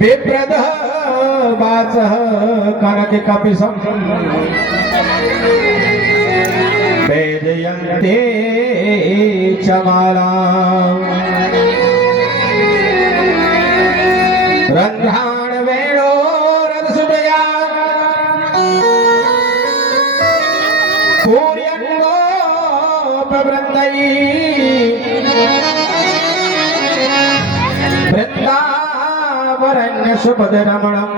विप्रदः वाचः कनककपिशं वेदयन्ते च मालाम् रन्ध्राण वेणोरसुभया पूर्यङ्गोपवृन्दैः वृन्दावरण्यसुपदरमणम्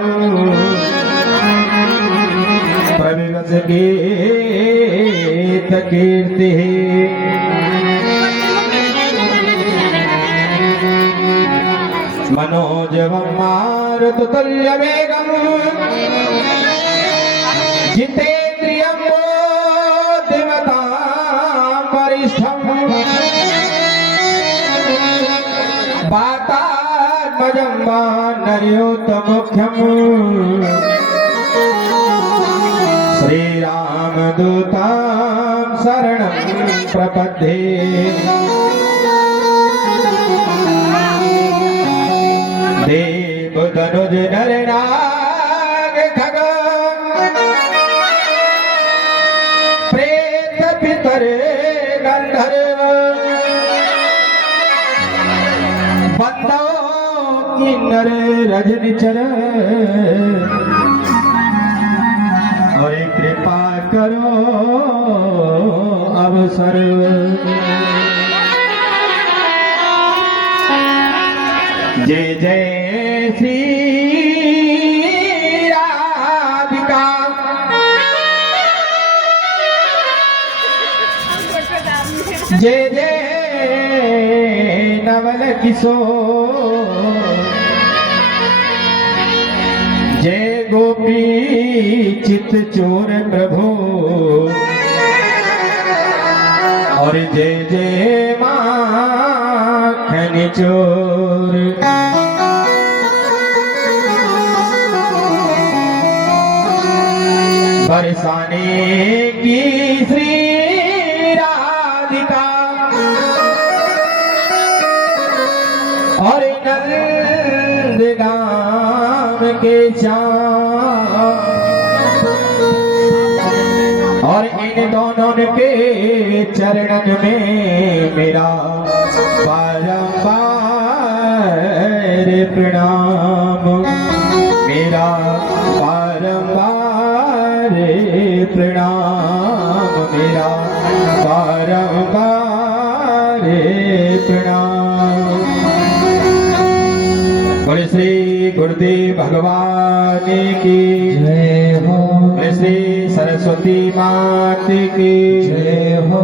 प्रविवसगीतकीर्तिः मनोजवं मारुततुल्यवेगम् जितेन्द्रियं बुद्धिमतां वरिष्ठम् वातात्मजं वानरयोतमुख्यम् श्रीरामदूतां शरणं प्रपद्ये देवदनुज नरनाग खगं प्रेत पितर गंधर्व बंदो किन्नर रजनिचर और कृपा करो अवसर जय जय श्री राधिका जय जय नवल किशोर जय गोपी चित चोर प्रभु और जय जय माखन चोर बरसाने की श्री राधिका और नंदगाम के श्याम और इन दोनों के चरणन में मेरा बारंबार प्रणाम मेरा बारंबार प्रणाम मेरा बारंबार प्रणाम। बोले श्री गुरुदेव भगवान की जय हो। बोले श्री सरस्वती माता की जय हो।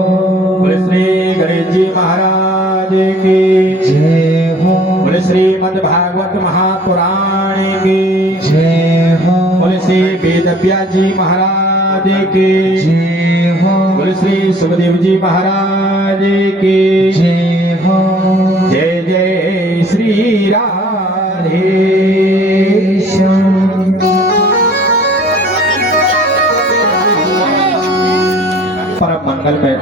बोले श्री गणेश जी महाराज की जय हो। बोले श्रीमद् भागवत महापुराण की जय हो। बोले श्री वेद व्यास जी महाराज की जय हो। बोले श्री सुखदेव जी महाराज की जय हो। जय जय श्री राधे श्याम। परम मंगल में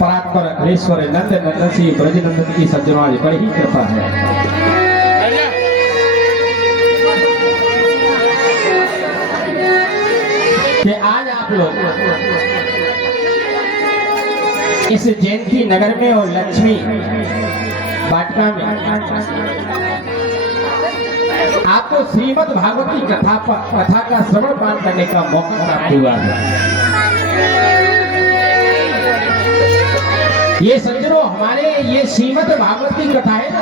परात्पर अखिलेश्वर नंद नंदन श्री ब्रज नंदन की सज्जनों आज बड़ी ही कृपा है कि आज आप लोग इस जयंती नगर में और लक्ष्मी वाटिका में आपको श्रीमद् भागवती कथा का श्रवण पान करने का मौका प्राप्त हुआ है। ये सज्जनों हमारे ये श्रीमद् भागवती कथा है ना,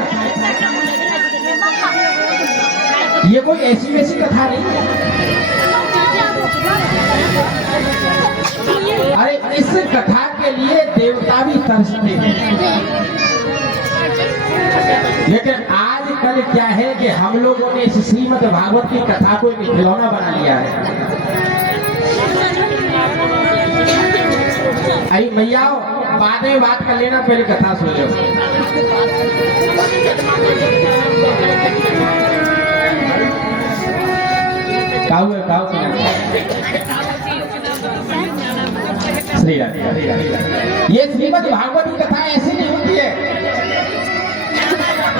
ये कोई ऐसी वैसी कथा नहीं है। अरे इस कथा के लिए देवता भी तरसते हैं, लेकिन आज कल क्या है कि हम लोगों ने इस श्रीमद् भागवत की कथा को एक खिलौना बना लिया है। आई मैया बाद में बात कर लेना, पहले कथा सुन लो। श्री राधे। ये श्रीमद् भागवत की कथा ऐसी नहीं होती है,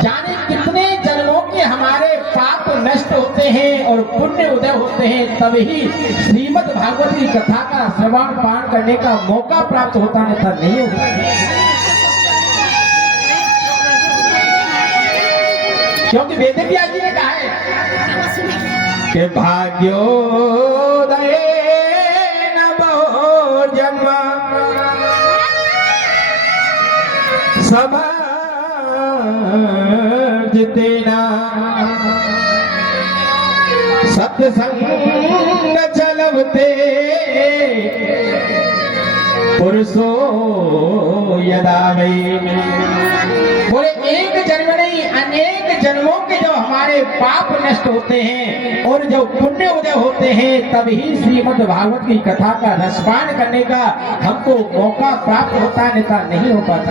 जाने कितने जन्मों के हमारे नष्ट होते हैं और पुण्य उदय होते हैं, तभी श्रीमद् भागवत की कथा का श्रवण पान करने का मौका प्राप्त होता है, था नहीं होता। क्योंकि वेदव्यास जी ने कहा है कि भाग्योदय नभो जन्म समर्जितेना सत्संग चलवते पुरुषो यदा वै। बोले एक जन्म नहीं, अनेक जन्मों के जो हमारे पाप नष्ट होते हैं और जो पुण्य उदय होते हैं, तभी श्रीमद् भागवत की कथा का रसपान करने का हमको मौका प्राप्त होता है, नेता नहीं हो पाता।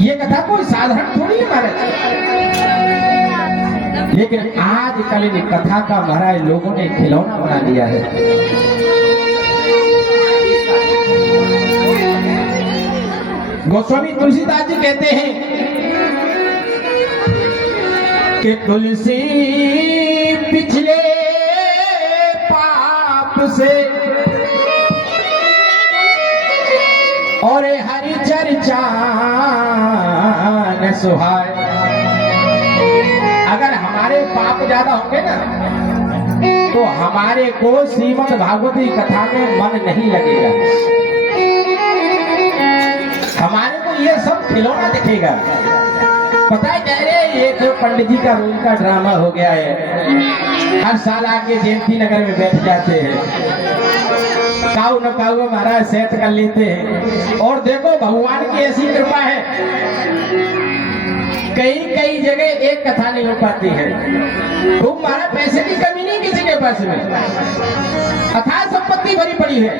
ये कथा कोई साधारण थोड़ी है महाराज, लेकिन आजकल इन कथा का महाराज लोगों ने खिलौना बना दिया है। गोस्वामी तुलसीदास जी कहते हैं कि तुलसी पिछले पाप से और हरि चर्चा न सुहाए। अगर हमारे पाप ज्यादा होंगे ना, तो हमारे को श्रीमद् भागवत की कथा में मन नहीं लगेगा, हमारे को ये सब खिलौना दिखेगा। पता है कह रहे एक पंडित जी का रोज का ड्रामा हो गया है, हर साल आके जयंती नगर में बैठ जाते हैं, काऊ न काऊ महाराज सेट कर लेते हैं। और देखो भगवान की ऐसी कृपा है, कई जगह एक कथा नहीं हो पाती है। खूब महाराज पैसे की कमी नहीं किसी के पास में, अथाह संपत्ति भरी पड़ी है,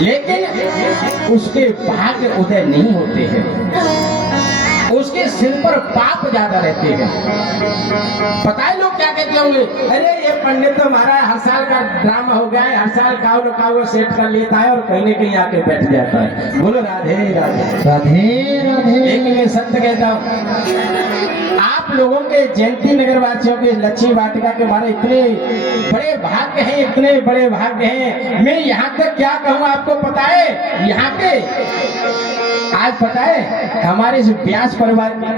लेकिन उसके भाग्य उदय नहीं होते हैं, उसके सिर पर पाप ज्यादा रहते हैं। पता है लोग क्या कहते होंगे, अरे ये पंडित तो हमारा हर साल का ड्रामा हो गया है, हर साल काऊ न काऊ सेट कर लेता है और कहीं न कहीं आके बैठ जाता है। बोलो राधे राधे राधे राधे। लेकिन मैं सत्य कहता हूँ, आप लोगों के जयंती नगर वासियों के लक्ष्मी वाटिका के बारे इतने बड़े भाग्य हैं, इतने बड़े भाग्य हैं। मैं यहाँ तक क्या कहूँ आपको पता है, यहाँ पे आज पता है हमारे जो व्यास परिवार में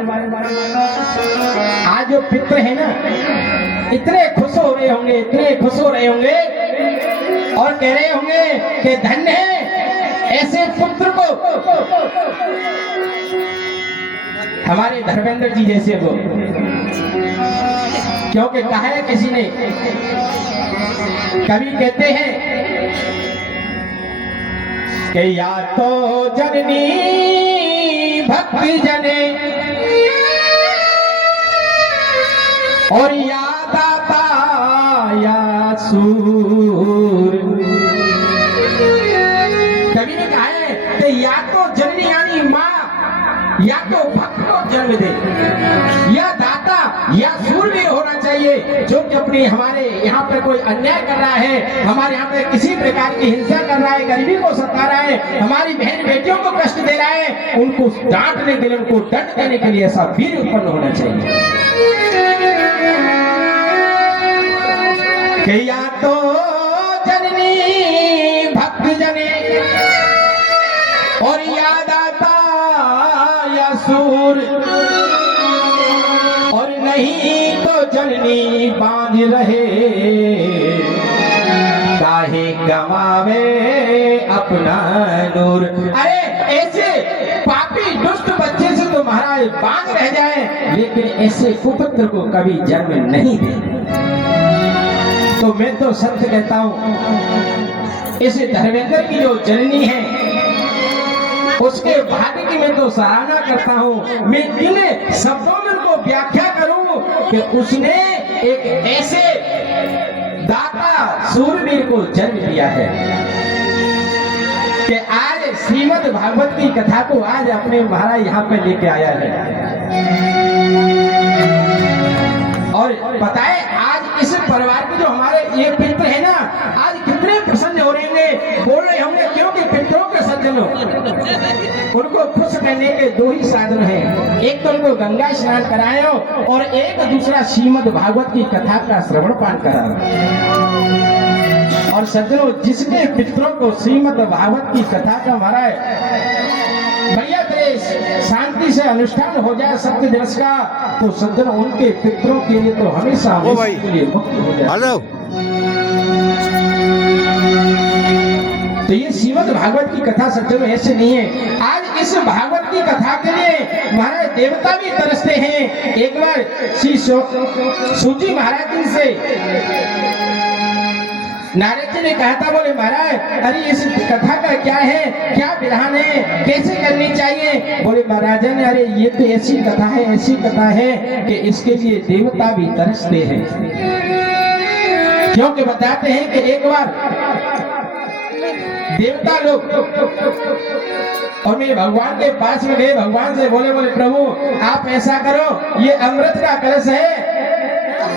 आज जो पित्र है ना, इतने खुश हो रहे होंगे, इतने खुश हो रहे होंगे और कह रहे होंगे कि धन्य है ऐसे पुत्र को, हमारे धर्मेंद्र जी जैसे को। क्योंकि कहा है किसी ने, कवि कहते हैं कि या तो जननी भक्ति जने और या दाता या सूर। कवि ने कहा है कि या तो जननी यानी माँ, या तो भक्त को जन्म दे, या दाता या सूर भी होना चाहिए, जो कि अपनी हमारे यहाँ पे कोई अन्याय कर रहा है, हमारे यहाँ पे किसी प्रकार की हिंसा कर रहा है, गरीबी को सता रहा है, हमारी बहन बेटियों को कष्ट दे रहा है, उनको डांटने के लिए, उनको दंड देने के लिए ऐसा वीर उत्पन्न होना चाहिए। कि या तो जननी भक्त जने और या दाता या सूर, और नहीं तो जननी बांध रहे, काहे गवावे अपना नूर। अरे ऐसे पापी दुष्ट बच्चे से तो महाराज बांध रह जाए, लेकिन ऐसे कुपुत्र को कभी जन्म नहीं दे। तो मैं तो सत्य कहता हूं, इस धर्मेंद्र की जो जननी है उसके भाग्य की मैं तो सराहना करता हूं। मैं किन शब्दों में उनको व्याख्या करूं कि उसने एक ऐसे दाता सूरवीर को जन्म दिया है कि आज श्रीमद् भागवत की कथा को आज अपने महाराज यहाँ पे लेके आया है। और पता है आज इस परिवार के जो हमारे ये पित्र है ना, आज कितने प्रसन्न हो रहे होंगे, बोल रहे होंगे, क्योंकि पितरों के सज्जनों, उनको खुश करने के दो ही साधन हैं। एक तो उनको गंगा स्नान कराओ और एक दूसरा श्रीमद् भागवत की कथा का श्रवण पान कराओ। और सज्जनों, जिसके पितरों को श्रीमद् भागवत की कथा का महाराज बढ़िया तरह शांति से अनुष्ठान हो जाए सत्य दिवस का, तो सज्जनों उनके पितरों के लिए तो हमेशा के लिए मुक्त हो जाए। तो ये श्रीमद् भागवत की कथा सज्जनों ऐसे नहीं है। आज इस भागवत की कथा के लिए महाराज देवता भी तरसते हैं। एक बार श्री सूजी महाराज जी से नारद जी ने कहा था, बोले महाराज अरे इस कथा का क्या है, क्या विधान है, कैसे करनी चाहिए? बोले महाराजन अरे ये तो ऐसी कथा है, ऐसी कथा है कि इसके लिए देवता भी तरसते हैं। क्योंकि बताते हैं कि एक बार देवता लोग और मेरे भगवान के पास में गए, भगवान से बोले प्रभु आप ऐसा करो, ये अमृत का कलश है,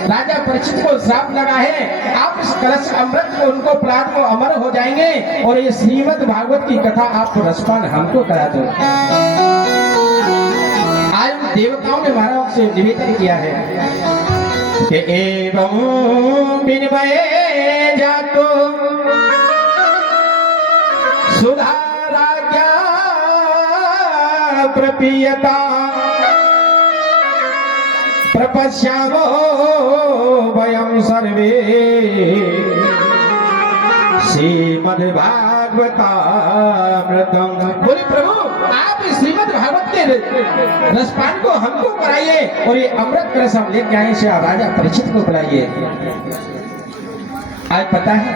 राजा परीक्षित को श्राप लगा है, आप इस कलश अमृत को उनको पिला दो, अमर हो जाएंगे, और ये श्रीमद् भागवत की कथा आप रसपान हमको करा दो। आज देवताओं ने महाराज से निवेदन किया है कि एवं विनिमय जातो सुधा राज्ञा प्रपीयता प्रपश्यामो वयं सर्वे श्रीमद् भागवतामृतम्। बोले प्रभु आप श्रीमद् भागवत के रसपान को हमको कराइए और ये अमृत कलश हम लेके आए से राजा परीक्षित को बुलाइए। आज पता है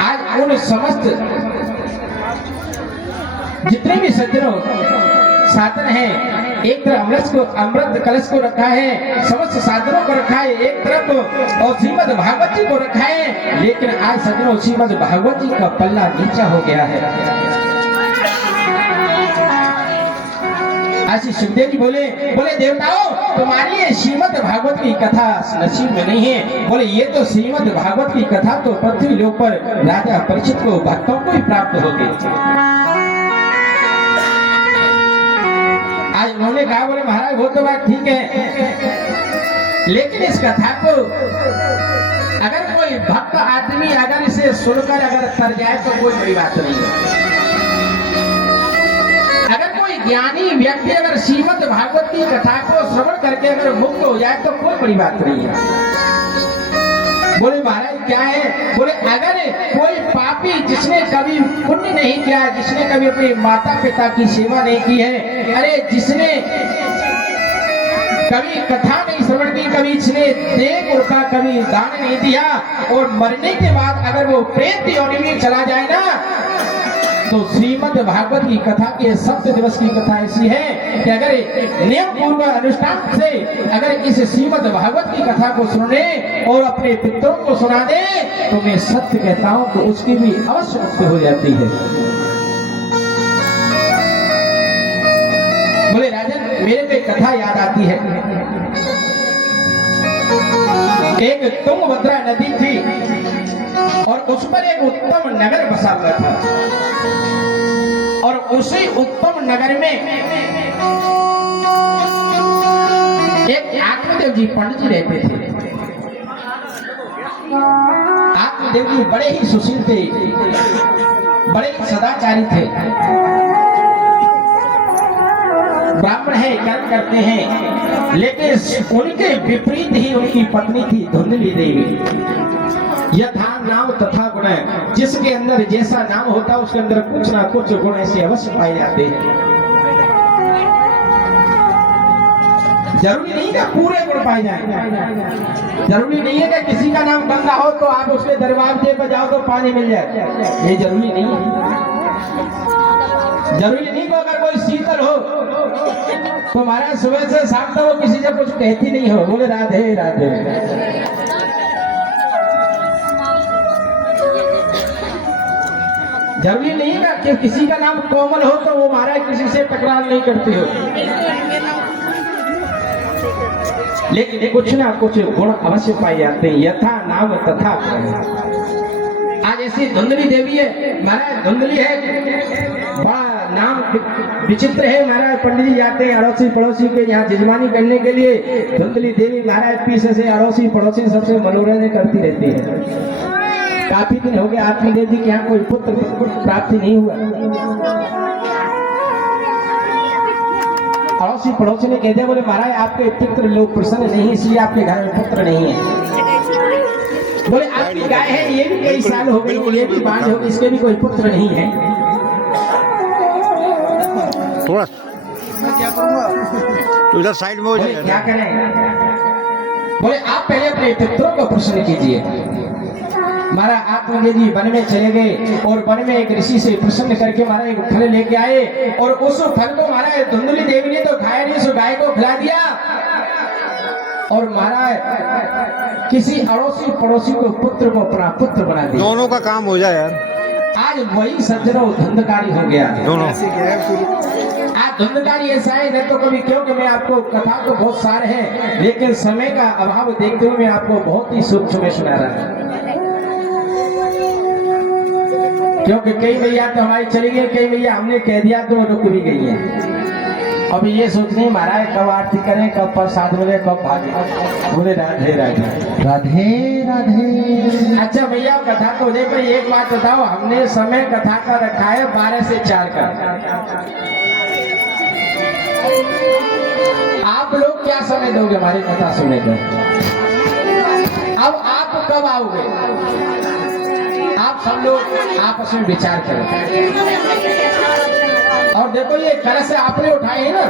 आज उन समस्त जितने भी सज्जनों साधन हैं, एक तरफ अमृत कलश को रखा है, समस्त साधनों को रखा है एक तरफ, और श्रीमद् भागवत जी को रखा है, लेकिन आज सज्जनों श्रीमद् भागवत जी का पल्ला नीचा हो गया है। ऐसी सुखदेव जी बोले देवताओं तुम्हारी ये श्रीमद् भागवत की कथा नसीब में नहीं है। बोले ये तो श्रीमद् भागवत की कथा तो पृथ्वी लोक पर राजा परीक्षित को भक्तों को ही प्राप्त होगी। आज उन्होंने कहा, बोले महाराज वो तो बात ठीक है, लेकिन इस कथा को अगर कोई भक्त आदमी अगर इसे सुनकर अगर तर जाए तो कोई बड़ी बात नहीं है। अगर कोई ज्ञानी व्यक्ति अगर श्रीमद् भागवत की कथा को श्रवण करके अगर मुक्त हो जाए तो कोई बड़ी बात नहीं है। बोले महाराज क्या है? बोले अगर कोई पापी जिसने कभी पुण्य नहीं किया, जिसने कभी अपने माता पिता की सेवा नहीं की है, अरे जिसने कभी कथा नहीं श्रवण की, कभी इसने देव उठा, कभी दान नहीं दिया, और मरने के बाद अगर वो प्रेत योनि में चला जाए ना, तो श्रीमद् भागवत की कथा के सत्य दिवस की कथा ऐसी है कि अगर नियम पूर्व अनुष्ठान से अगर इस श्रीमद् भागवत की कथा को सुने और अपने पितरों को सुना दे, तो मैं सत्य कहता हूं कि उसकी भी अवश्य मुक्ति हो जाती है। बोले राजन मेरे पे कथा याद आती है। एक तुंगभद्रा नदी थी और उस पर एक उत्तम नगर बसा हुआ था, और उसी उत्तम नगर में एक आत्मदेव जी पंडित जी रहते थे। आत्मदेव जी बड़े ही सुशील थे, बड़े ही सदाचारी थे, ब्राह्मण है, कर्म करते हैं, लेकिन उनके विपरीत ही उनकी पत्नी थी धुंधली देवी। यथा नाम तथा गुण, जिसके अंदर जैसा नाम होता है उसके अंदर कुछ ना कुछ गुण ऐसे अवश्य पाए जाते हैं। जरूरी नहीं है पूरे गुण पाए जाए, जरूरी नहीं है कि किसी का नाम गंगा हो तो आप उसके दरवाजे पर जाओ तो पानी मिल जाए, ये जरूरी नहीं है। जरूरी नहीं कि अगर कोई शीतल हो तो महाराज सुबह से शाम तक वो किसी से कुछ कहती नहीं हो, बोले राधे राधे। जरूरी नहीं है कि किसी का नाम कोमल हो तो वो महाराज किसी से तकरार नहीं करती हो, लेकिन कुछ ना कुछ गुण अवश्य पाए जाते हैं। यथा नाम तथा करें। आज ऐसी धुंधली देवी है महाराज, धुंधली है, बड़ा नाम विचित्र है महाराज। पंडित जी जाते हैं अड़ोसी पड़ोसी के यहाँ जजमानी करने के लिए। धुंधली देवी महाराज पीछे से अड़ोसी पड़ोसी सबसे मनोरंजन करती रहती है। काफी दिन हो गए आत्मी देवी के यहाँ कोई पुत्र प्राप्ति नहीं हुआ। अड़ोसी पड़ोसी ने कह दिया, बोले महाराज आपके पुत्र लोग प्रसन्न नहीं, इसलिए आपके घर में पुत्र नहीं है। बोले आपकी गाय है, ये भी कई साल हो गए, ये भी बांझ हो गई, इसके भी कोई पुत्र नहीं है। थोड़ा तो इधर साइड में हो जाएगा। क्या करें? बोले आप पहले अपने पुत्रों को प्रश्न कीजिए। महाराज आत्मदेव जी वन में चले गए और वन में एक ऋषि से प्रसन्न करके महाराज एक फल लेके आए और उस फल को महाराज धुंधली देवी ने तो खाया नहीं, उस गाय को खिला दिया। और महाराज किसी अड़ोसी पड़ोसी को पुत्र को अपना पुत्र बना दिया। दोनों का काम हो जाए यार। आज वही सज्जनों धंधकारी हो गया दोनों। आज धंधकारी ऐसा है नहीं तो कभी, क्योंकि मैं आपको कथा तो बहुत सारे हैं लेकिन समय का अभाव देखते हुए मैं आपको बहुत ही सूक्ष्म में सुना रहा हूं। क्योंकि कई मैया तो हमारी चली गई, कई मैया हमने कह दिया तो रुक भी गई है। अब ये सोचने महाराज कब आरती करें, कब प्रसाद मिले, कब भागे। बोले राधे राधे राधे राधे। अच्छा भैया कथा तो हो जाए, पर एक बात बताओ, हमने समय कथा का रखा है 12 से 4 का। आप लोग क्या समय दोगे हमारी कथा सुनने को? अब आप कब आओगे? आप सब लोग आपस में विचार करें। और देखो ये कलश आपने उठाए है ना,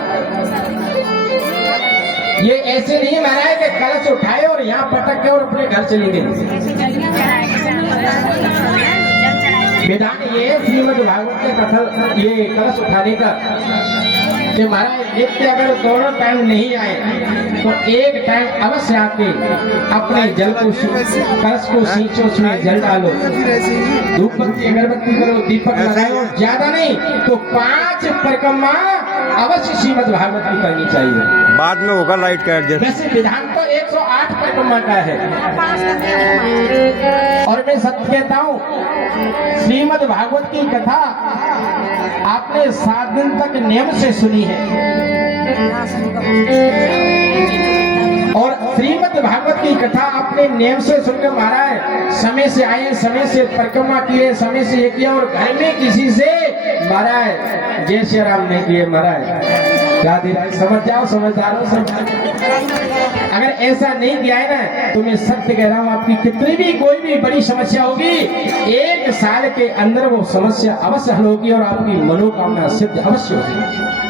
ये ऐसे नहीं महाराज कि कलश उठाए और यहाँ पटक के और अपने घर चली गई। विधान ये श्रीमद् भागवत के कथा, ये कलश उठाने का कि महाराज नित्य अगर दोनों टाइम नहीं आए तो एक टाइम अवश्य आके अपने जल को कलश को सींचो, उसमें जल डालो, धूप बत्ती अगरबत्ती करो, दीपक लगाओ, ज्यादा नहीं तो 5 परिक्रमा अवश्य श्रीमद् भागवत की करनी चाहिए। बाद में होगा लाइट का एडजस्ट। वैसे विधान तो 108 परिक्रमा का है। और मैं सत्य कहता हूँ श्रीमद् भागवत की कथा आपने 7 दिन तक नियम से सुनी है। और श्रीमद् भागवत की कथा आपने नियम से सुनकर महाराज समय से आए, समय से परिक्रमा किए, समय से ये किया और घर में किसी से महाराज जय श्री राम नहीं किए। महाराज राधे राधे, समझ जाओ, समझदारों समझ। अगर ऐसा नहीं किया है ना तो मैं सत्य कह रहा हूँ, आपकी कितनी भी कोई भी बड़ी समस्या होगी 1 साल के अंदर वो समस्या अवश्य हल होगी और आपकी मनोकामना सिद्ध अवश्य होगी।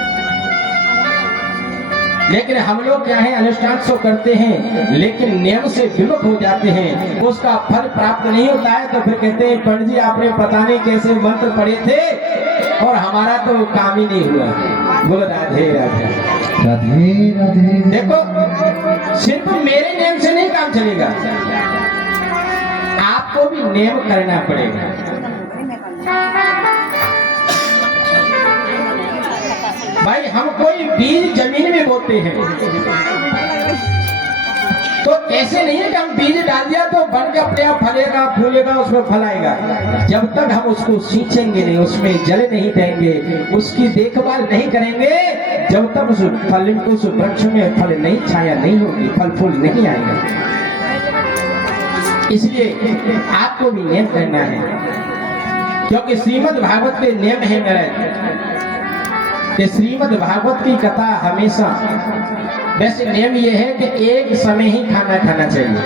लेकिन हम लोग क्या है, अनुष्ठान तो करते हैं लेकिन नियम से विमुख हो जाते हैं, उसका फल प्राप्त नहीं होता है। तो फिर कहते हैं पंडित जी आपने पता नहीं कैसे मंत्र पढ़े थे और हमारा तो काम ही नहीं हुआ। बोलो राधे राधे राधे राधे। देखो सिर्फ मेरे नियम से नहीं काम चलेगा, आपको भी नियम करना पड़ेगा। भाई हम कोई बीज जमीन में बोते हैं तो ऐसे नहीं है कि हम बीज डाल दिया तो बन के अपने आप फलेगा फूलेगा, उसमें फल आएगा। जब तक हम उसको सींचेंगे नहीं, उसमें जल नहीं देंगे, उसकी देखभाल नहीं करेंगे, जब तक उस फल को, उस वृक्ष में फल नहीं छाया नहीं होगी, फल फूल नहीं आएगा। इसलिए आपको भी नियम करना है, क्योंकि श्रीमद् भागवत के नियम है मेरे कि श्रीमद् भागवत की कथा हमेशा, वैसे नियम यह है कि एक समय ही खाना खाना चाहिए।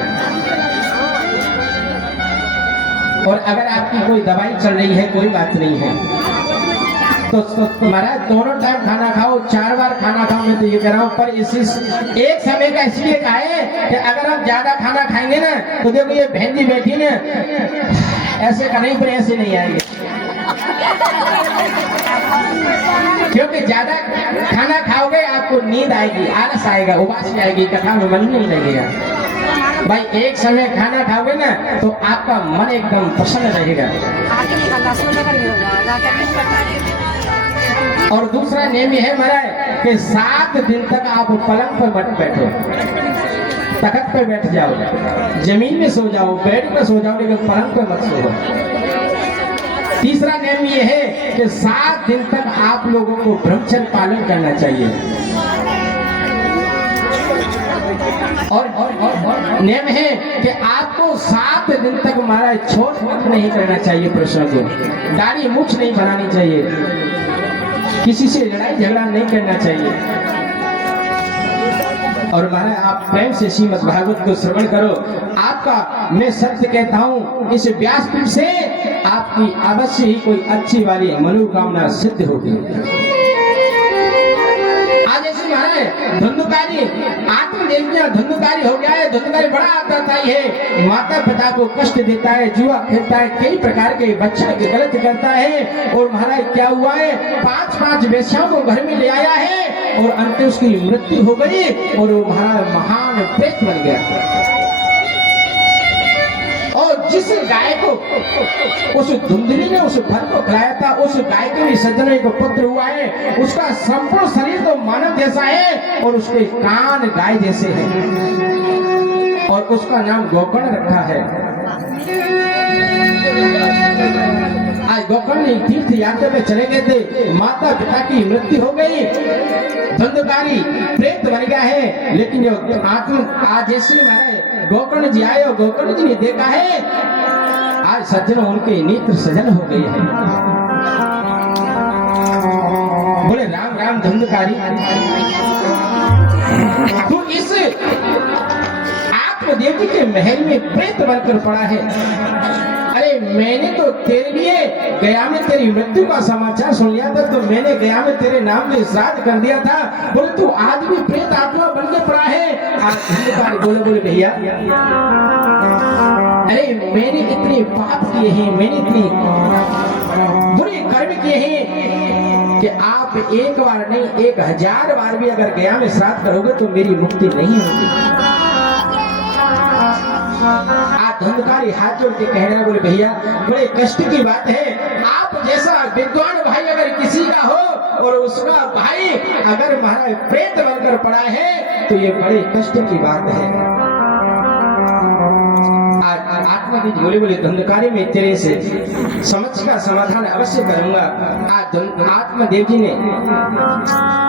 और अगर आपकी कोई दवाई चल रही है कोई बात नहीं है तो तुम्हारा दोनों टाइम खाना खाओ, 4 बार खाना खाओ। मैं तो ये कह रहा हूँ, पर इस एक समय का इसलिए कहा है कि अगर हम ज्यादा खाना खाएंगे ना तो देखो ये बहन जी बैठी ना ऐसे का नहीं, पर ऐसे नहीं आएंगे, क्योंकि ज्यादा खाना खाओगे आपको नींद आएगी, आलस आएगा, उबासी आएगी, कथा में मन नहीं लगेगा। भाई एक समय खाना खाओगे ना तो आपका मन एकदम प्रसन्न रहेगा। और दूसरा नियम है महाराज कि 7 दिन तक आप पलंग पर मत बैठो। तख्त पर बैठ जाओ, जमीन में सो जाओ, बेड पर सो जाओ, लेकिन पलंग पर मत सो जाओ। तीसरा नियम ये है कि 7 दिन तक आप लोगों को ब्रह्मचर्य पालन करना चाहिए। और नियम है कि आपको 7 दिन तक महाराज छोट मत नहीं करना चाहिए, प्रश्न को दाढ़ी मूछ नहीं बनानी चाहिए, किसी से लड़ाई झगड़ा नहीं करना चाहिए। और महाराज आप प्रेम से श्रीमद् भागवत को श्रवण करो। आपका मैं सत्य कहता हूँ, इस व्यासपीठ से आपकी अवश्य ही कोई अच्छी वाली मनोकामना सिद्ध होगी। आज ऐसे महाराज धुंधकारी आत्मदेवियां धुंधकारी हो गया है, धुंधकारी बड़ा आतताई है, माता पिता को कष्ट देता है, जुआ खेलता है, कई प्रकार के बच्चे के गलत करता है। और महाराज क्या हुआ है, 5-5 वेश्याओं को घर में ले आया है और अंत में उसकी मृत्यु हो गई और वो महाराज महान प्रेत बन गया। और जिस गाय को उस धुंधली ने उस फल को खिलाया था, उस गाय के भी सज्जनों को पुत्र हुआ है, उसका संपूर्ण शरीर तो मानव जैसा है और उसके कान गाय जैसे हैं और उसका नाम गोकर्ण रखा है। आज गोकर्ण तीर्थ यात्रा में चले गए थे, माता पिता की मृत्यु हो गई, धुंधकारी प्रेत बन गया है। लेकिन जो आत्म आज जैसे हमारे गोकर्ण जी आए और गोकर्ण जी ने देखा है, आज सज्जनों उनके नेत्र सजन हो गए हैं। बोले राम राम धुंधकारी, तो इस आत्मदेव के महल में प्रेत बनकर पड़ा है। अरे मैंने तो तेरे लिए गया में तेरी मृत्यु का समाचार सुन लिया था, तो मैंने गया में तेरे नाम में श्राद्ध कर दिया था। बोले तू आज भी प्रेत आत्मा बन के पड़ा है। आज बोले भैया, अरे मैंने इतने पाप किए हैं, मैंने इतनी बुरे कर्म किए हैं कि आप एक बार नहीं 1000 बार भी अगर गया में श्राद्ध करोगे तो मेरी मुक्ति नहीं होगी। आप धुंधकारी हाथ जोड़ के कह रहे, बोले भैया बड़े कष्ट की बात है, आप जैसा विद्वान भाई अगर किसी का हो और उसका भाई अगर महाराज प्रेत बनकर पड़ा है तो ये बड़े कष्ट की बात है। आत्मदेव बोले धुंधकारी में तेरे से समस्या का समाधान अवश्य करूंगा। आज आत्मदेव जी ने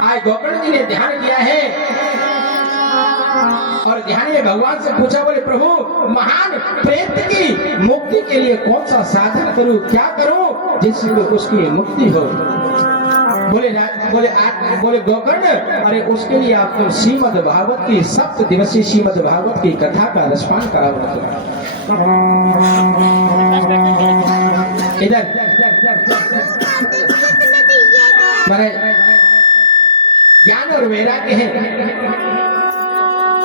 आज गोकर्ण जी ने ध्यान किया है और ध्यान में भगवान से पूछा, बोले प्रभु महान प्रेत की मुक्ति के लिए कौन सा साधन करूं, क्या करूं जिससे उसकी मुक्ति हो। बोले गोकर्ण, अरे उसके लिए आपको श्रीमद् भागवत की 7 दिवसीय श्रीमद् भागवत की कथा का रसपान कराओ। इधर ज्ञान और वैराग्य है,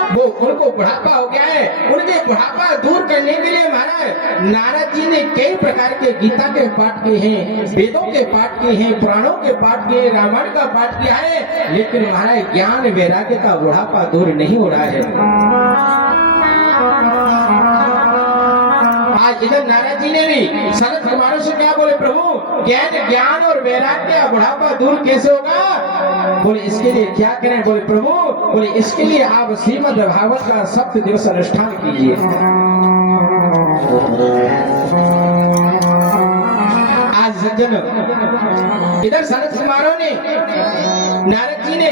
वो उनको बुढ़ापा हो गया है, उनके बुढ़ापा दूर करने के लिए महाराज नारद जी ने कई प्रकार के गीता के पाठ किए हैं, वेदों के पाठ किए हैं, पुराणों के पाठ किए, रामायण का पाठ किया है, लेकिन महाराज ज्ञान वैराग्य का बुढ़ापा दूर नहीं हो रहा है। आज इधर नारद जी ने भी सनत कुमारों से क्या बोले, प्रभु ज्ञान और वैराग्य का बुढ़ापा दूर कैसे होगा। बोले इसके लिए क्या करें। बोले प्रभु, बोले इसके लिए आप श्रीमद् भागवत का 7 दिवस अनुष्ठान कीजिए। आज सज्जन इधर सनत कुमारों ने नारद जी ने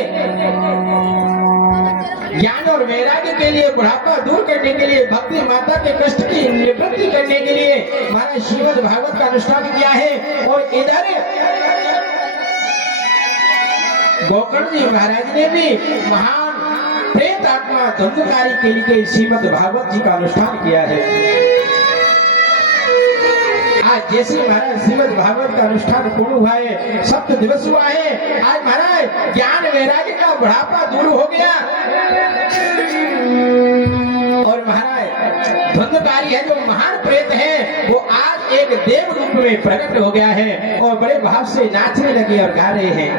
ज्ञान और वैराग्य के लिए, बुढ़ापा दूर करने के लिए, भक्ति माता के कष्ट की निवृत्ति करने के लिए महाराज श्रीमद् भागवत का अनुष्ठान किया है। और इधर गोकर्ण जी महाराज ने भी महान प्रेत आत्मा धुंधकारी के लिए श्रीमद् भागवत जी का अनुष्ठान किया है। आज जैसे महाराज श्रीमद् भागवत का अनुष्ठान पूर्ण हुआ है, 7 दिवस हुआ है, आज महाराज ज्ञान वैराग्य का बुढ़ापा दूर हो गया और महाराज धुंधकारी है जो महान प्रेत है वो आज एक देव रूप में प्रकट हो गया है और बड़े भाव से नाचने लगे और गा रहे हैं।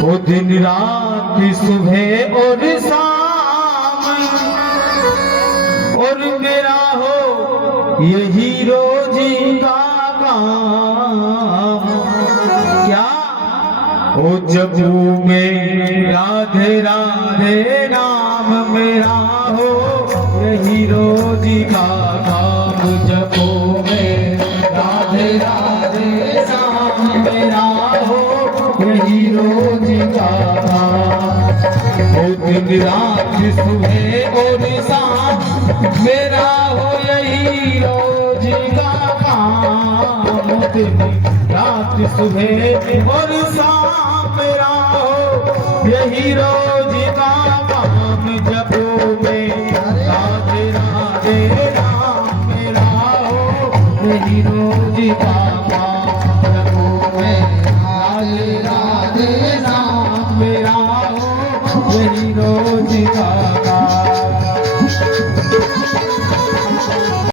वो दिन रात सुबह और शाम और मेरा हो यही रोजी का काम, क्या ओ जबू में राधे राधे नाम मेरा हो यही रोज का काम जपो में राधे राधे श्याम मेरा हो यही रोज का काम हो दिन रात सुबह और शाम मेरा हो यही रोज का काम दिन रात सुबह और शाम मेरा हो यही रोज का